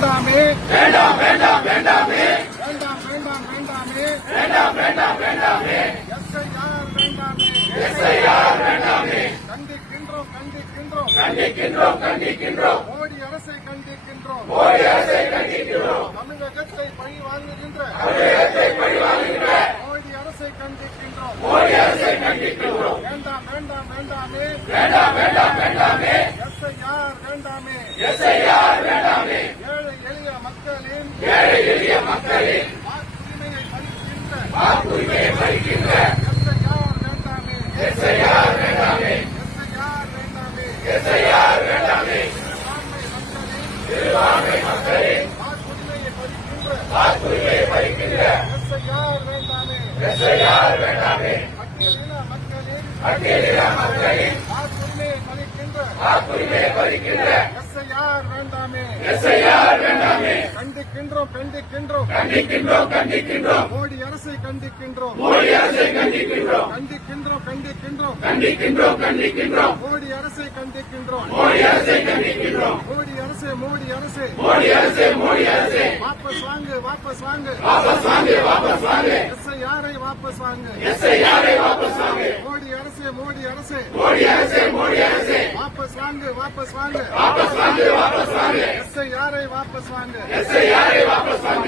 வேண்டாமே. வேண்டாம் வேண்டாம் வேண்டாமே. வேண்டாம் வேண்டாம் வேண்டாமே. வேண்டாம் வேண்டாம் வேண்டாமே. எஸ்ஐஆர் வேண்டாமே. எஸ்ஐஆர் வேண்டாமே. கண்டிக்கின்றோம் கண்டிக்கின்றோம். கண்டிக்கின்றோம் கண்டிக்கின்றோம். மோடி அரசை கண்டிக்கின்றோம். மோடி அரசை கண்டிக்கின்றோம். தமிழகத்தை பழி வாங்குகின்ற. தமிழகத்தை பழிவாங்குகின்ற மோடி அரசை கண்டிக்கின்றோம். மோடி அரசை கண்டிக்கின்றோம். வேண்டாம் வேண்டாம் வேண்டாமே. வேண்டாம் வேண்டாம் வேண்டாமே. எஸ்ஐஆர் வேண்டாமே. எஸ்ஐஆர் வேண்டாமே. ஏழை எளிய மக்களின் ஏழை எளிய மக்களின் வாக்குரிமையை பறிக்கின்ற வாக்குரிமையை பறிக்கின்ற எஸ்ஐஆர் வேண்டாமே எஸ்ஐஆர் வேண்டாமே எஸ்ஐஆர் வேண்டாமே எஸ்ஐஆர் வேண்டாமே சிறுபான்மை மக்களின் சிறுபான்மை மக்களின் வாக்குரிமையை பறிக்கின்ற வாக்குரிமையை பறிக்கின்ற எஸ்ஐஆர் வேண்டாமே எஸ்ஐஆர் வேண்டாமே பட்டியலின மக்களின் பட்டியலின மக்களின் வாக்குரிமையை வாக்குரிமையை பறிக்கின்ற. எஸ்ஐஆர் வேண்டாமே. எஸ்ஐஆர் வேண்டாமே. கண்டிக்கின்றோம் கண்டிக்கின்றோம். கண்டிக்கின்றோம் கண்டிக்கின்றோம். மோடி அரசை கண்டிக்கின்றோம். மோடி அரசை கண்டிக்கின்றோம். கண்டிக்கின்றோம் கண்டிக்கின்றோம். கண்டிக்கின்றோம் கண்டிக்கின்றோம். மோடி அரசை கண்டிக்கின்றோம். மோடி அரசை கண்டிக்கின்றோம். மோடி அரசே மோடி அரசே. மோடி அரசே மோடி அரசே. வாபஸ் வாங்கு வாபஸ் வாங்கு. வாபஸ் வாங்கு வாபஸ் வாங்கு. எஸ்ஐஆரை வாபஸ் வாங்கு. எஸ்ஐஆரை வாபஸ் வாங்கு. மோடி அரசே மோடி அரசே. மோடி அரசே மோடி அரசே. வாபஸ் வாங்கு வாபஸ் வாங்கு. வாபஸ் வாங்கு வாபஸ் வாங்கு. எஸ்ஐஆரை வாபஸ் வாங்கு. எஸ்ஐஆரை வாபஸ் வாங்கு.